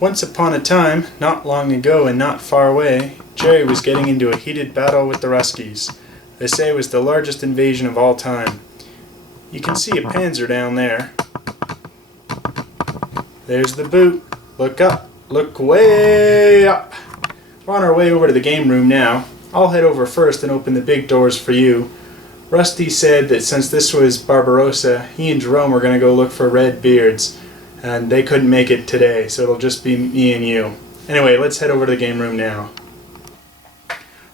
Once upon a time, not long ago and not far away, Jerry was getting into a heated battle with the Ruskies. They say it was the largest invasion of all time. You can see a panzer down there. There's the boot. Look up. Look way up. We're on our way over to the game room now. I'll head over first and open the big doors for you. Rusty said that since this was Barbarossa, he and Jerome were going to go look for red beards. And they couldn't make it today, so it'll just be me and you. Anyway, let's head over to the game room now.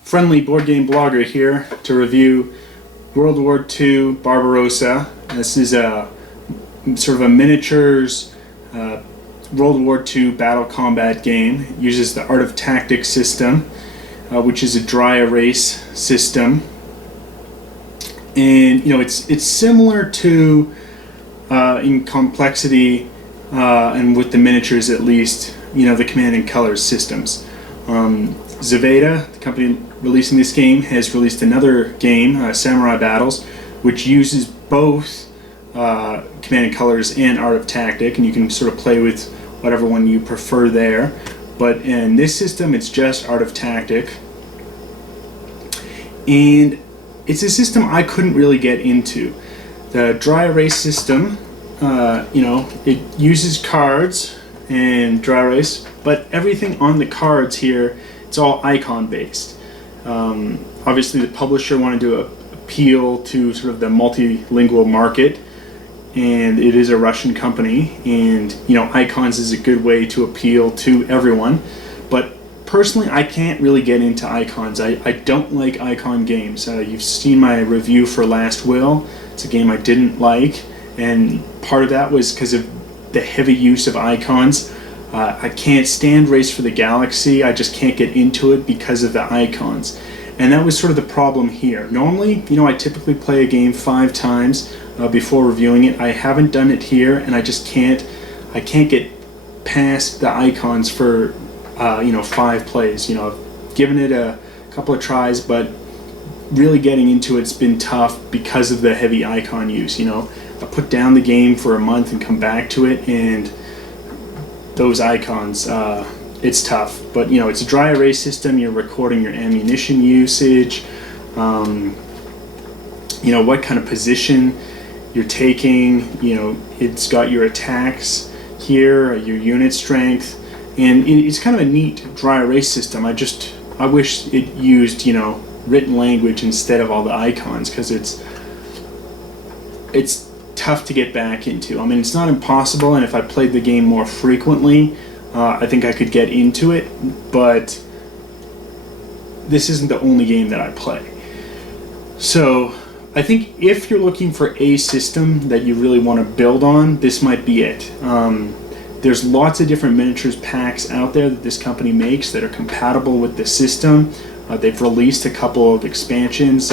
Friendly board game blogger here to review World War II Barbarossa. This is a sort of a miniatures World War II battle combat game. It uses the Art of Tactics system, which is a dry erase system. And it's similar to in complexity. And with the miniatures at least, the Command and Colors systems. Zvezda, the company releasing this game, has released another game, Samurai Battles, which uses both Command and Colors and Art of Tactic, and you can sort of play with whatever one you prefer there. But in this system, it's just Art of Tactic. And it's a system I couldn't really get into. The dry erase system, it uses cards and dry erase, but everything on the cards here, it's all icon based. Obviously the publisher wanted to appeal to sort of the multilingual market, and it is a Russian company, and icons is a good way to appeal to everyone. But personally, I can't really get into icons. I don't like icon games. You've seen my review for Last Will. It's a game I didn't like. And part of that was because of the heavy use of icons. I can't stand Race for the Galaxy. I just can't get into it because of the icons. And that was sort of the problem here. Normally, I typically play a game 5 times before reviewing it. I haven't done it here, and I just can't get past the icons for 5 plays. I've given it a couple of tries, but really getting into it's been tough because of the heavy icon use. I put down the game for a month and come back to it, and those icons, it's tough. But it's a dry erase system. You're recording your ammunition usage, what kind of position you're taking. It's got your attacks here, your unit strength, and it's kind of a neat dry erase system. I wish it used written language instead of all the icons, because it's tough to get back into. I mean, it's not impossible, and if I played the game more frequently, I think I could get into it, but this isn't the only game that I play. So I think if you're looking for a system that you really want to build on, this might be it. There's lots of different miniatures packs out there that this company makes that are compatible with the system. They've released a couple of expansions.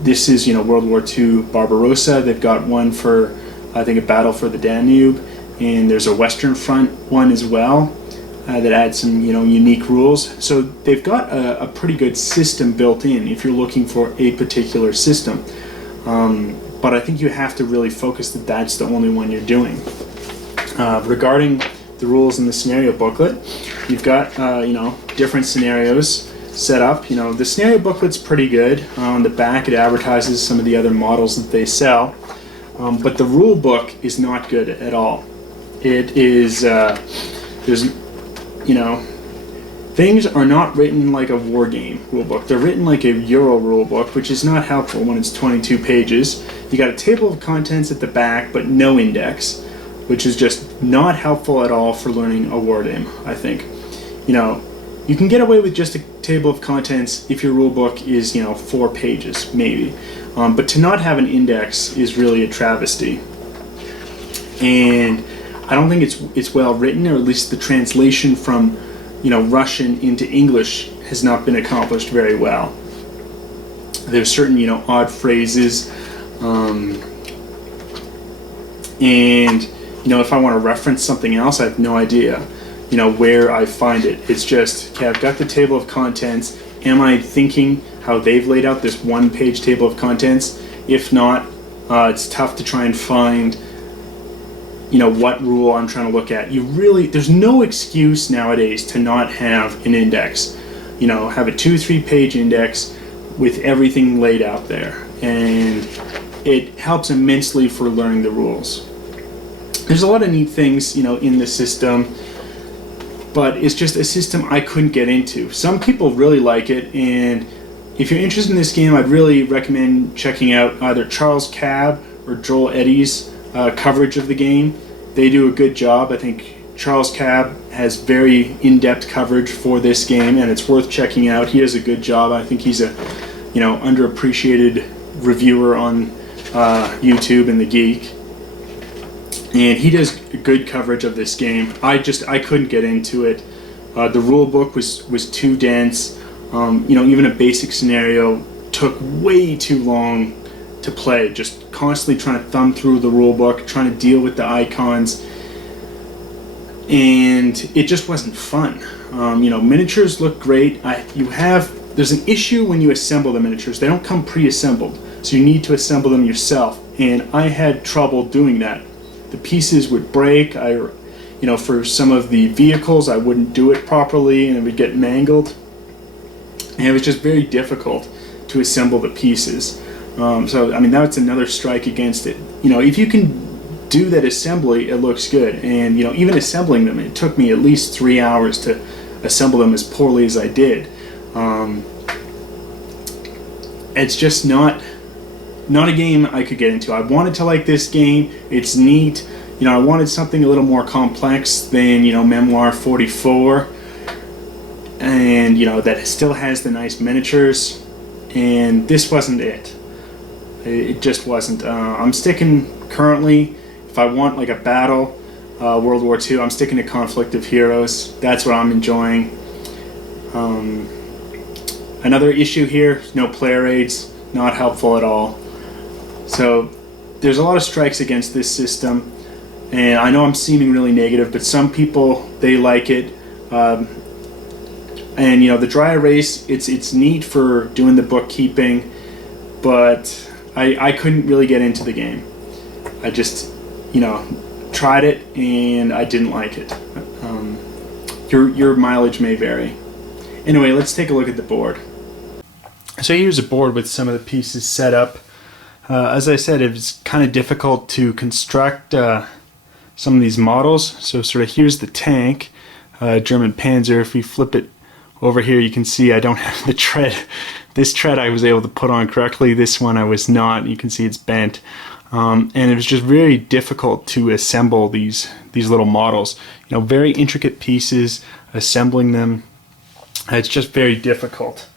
This is, World War II Barbarossa. They've got one for, I think, a Battle for the Danube, and there's a Western Front one as well that adds some, unique rules. So they've got a pretty good system built in if you're looking for a particular system. But I think you have to really focus that that's the only one you're doing. Regarding the rules in the scenario booklet, you've got, different scenarios set up. The scenario booklet's pretty good. On the back it advertises some of the other models that they sell, but the rule book is not good at all. It is things are not written like a war game rule book. They're written like a Euro rule book, which is not helpful when it's 22 pages. You got a table of contents at the back, but no index, which is just not helpful at all for learning a war game, I think. You can get away with just a table of contents if your rule book is 4 pages maybe, but to not have an index is really a travesty, and I don't think it's well written, or at least the translation from Russian into English has not been accomplished very well. There's certain odd phrases, and if I want to reference something else, I have no idea where I find it. It's just, okay, I've got the table of contents. Am I thinking how they've laid out this 1-page table of contents? If not, it's tough to try and find what rule I'm trying to look at. There's no excuse nowadays to not have an index. Have a 2-3 page index with everything laid out there, and it helps immensely for learning the rules. There's a lot of neat things, in the system, but it's just a system I couldn't get into. Some people really like it, and if you're interested in this game, I'd really recommend checking out either Charles Cabb or Joel Eddy's coverage of the game. They do a good job. I think Charles Cabb has very in-depth coverage for this game, and it's worth checking out. He does a good job. I think he's a underappreciated reviewer on YouTube and The Geek, and he does good coverage of this game. I couldn't get into it. The rule book was too dense. Even a basic scenario took way too long to play. Just constantly trying to thumb through the rule book, trying to deal with the icons, and it just wasn't fun. Miniatures look great. There's an issue when you assemble the miniatures. They don't come pre-assembled, so you need to assemble them yourself, and I had trouble doing that. The pieces would break. For some of the vehicles, I wouldn't do it properly, and it would get mangled. And it was just very difficult to assemble the pieces. That's another strike against it. If you can do that assembly, it looks good. And, even assembling them, it took me at least 3 hours to assemble them as poorly as I did. It's just not a game I could get into. I wanted to like this game. It's neat. I wanted something a little more complex than, Memoir 44. And that still has the nice miniatures, and this wasn't it. It just wasn't. I'm sticking currently, if I want like a battle, World War II, I'm sticking to Conflict of Heroes. That's what I'm enjoying. Another issue here, no player aids, not helpful at all. So there's a lot of strikes against this system, and I know I'm seeming really negative, but some people, they like it. And the dry erase, it's neat for doing the bookkeeping, but I couldn't really get into the game. I just tried it and I didn't like it. Your mileage may vary. Anyway, let's take a look at the board. So here's a board with some of the pieces set up. As I said, it's kind of difficult to construct some of these models. So sort of here's the tank, German Panzer. If we flip it over here, you can see I don't have the tread. This tread I was able to put on correctly. This one I was not. You can see it's bent. And it was just very difficult to assemble these little models. Very intricate pieces, assembling them. It's just very difficult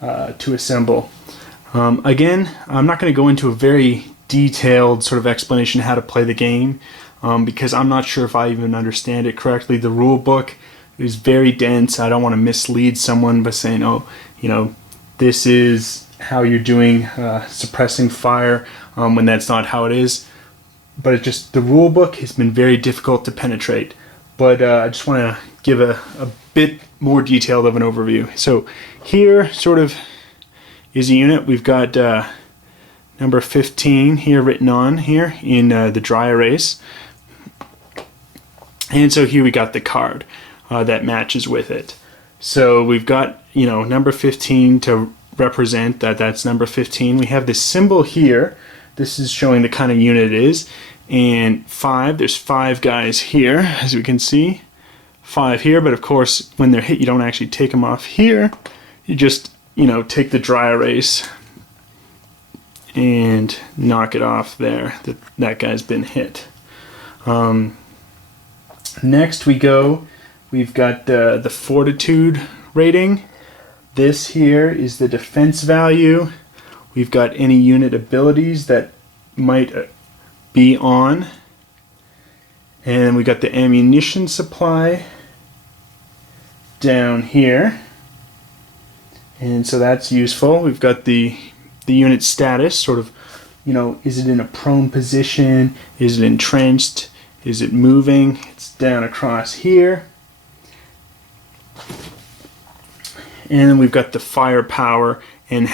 to assemble. Again, I'm not going to go into a very detailed sort of explanation how to play the game because I'm not sure if I even understand it correctly. The rule book is very dense. I don't want to mislead someone by saying, this is how you're doing suppressing fire when that's not how it is. But the rule book has been very difficult to penetrate. But I just want to give a bit more detailed of an overview. So here sort of is a unit. We've got number 15 here written on here in the dry erase. And so here we got the card that matches with it. So we've got number 15 to represent that's number 15. We have this symbol here. This is showing the kind of unit it is. And 5, there's 5 guys here, as we can see. 5 here, but of course when they're hit you don't actually take them off here. You just take the dry erase and knock it off there. That guy's been hit. Next we've got the Fortitude Rating. This here is the defense value. We've got any unit abilities that might be on. And we got the ammunition supply down here. And so that's useful. We've got the unit status, sort of, is it in a prone position? Is it entrenched? Is it moving? It's down across here. And then we've got the firepower and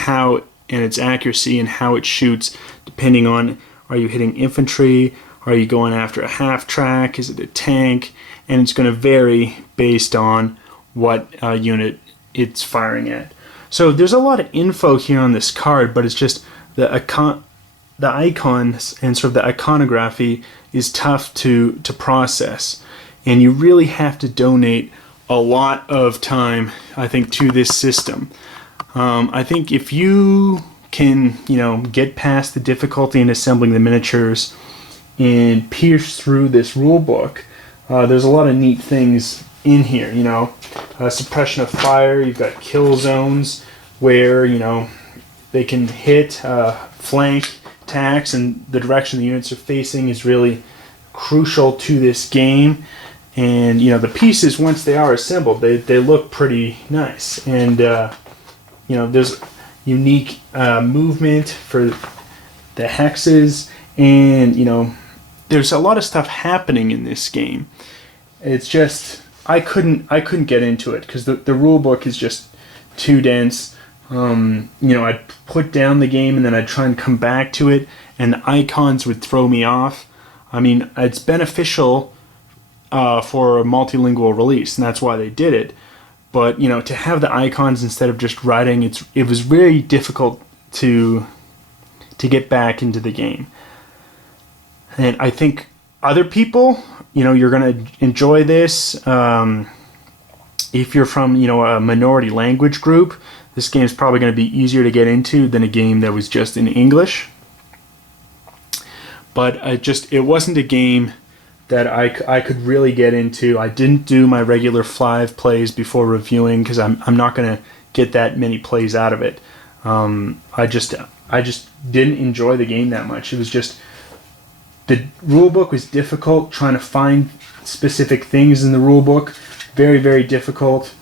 its accuracy and how it shoots, depending on, are you hitting infantry? Are you going after a half track? Is it a tank? And it's going to vary based on what unit it's firing at. So there's a lot of info here on this card, but it's just the icons and sort of the iconography is tough to process. And you really have to donate a lot of time, I think, to this system. I think if you can, get past the difficulty in assembling the miniatures and pierce through this rule book, there's a lot of neat things in here. Suppression of fire. You've got kill zones where they can hit flank attacks, and the direction the units are facing is really crucial to this game. And the pieces, once they are assembled, they look pretty nice. And there's unique movement for the hexes, and there's a lot of stuff happening in this game. It's just I couldn't get into it because the rule book is just too dense. I'd put down the game and then I'd try and come back to it, and the icons would throw me off. I mean, it's beneficial for a multilingual release, and that's why they did it. But to have the icons instead of just writing, it was very difficult to get back into the game. And I think other people, you're going to enjoy this. If you're from a minority language group, this game is probably going to be easier to get into than a game that was just in English. But it wasn't a game that I could really get into. I didn't do my regular 5 plays before reviewing because I'm not going to get that many plays out of it. I just didn't enjoy the game that much. It was just the rule book was difficult. Trying to find specific things in the rule book, very, very difficult.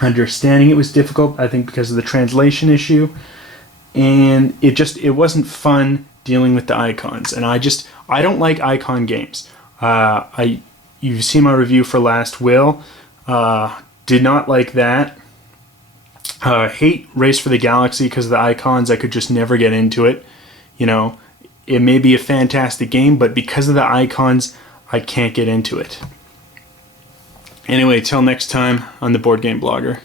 Understanding it was difficult, I think, because of the translation issue, and it wasn't fun dealing with the icons. And I don't like icon games. You've seen my review for Last Will. Did not like that. Hate Race for the Galaxy because of the icons. I could just never get into it. It may be a fantastic game, but because of the icons, I can't get into it. Anyway, till next time on the Board Game Blogger.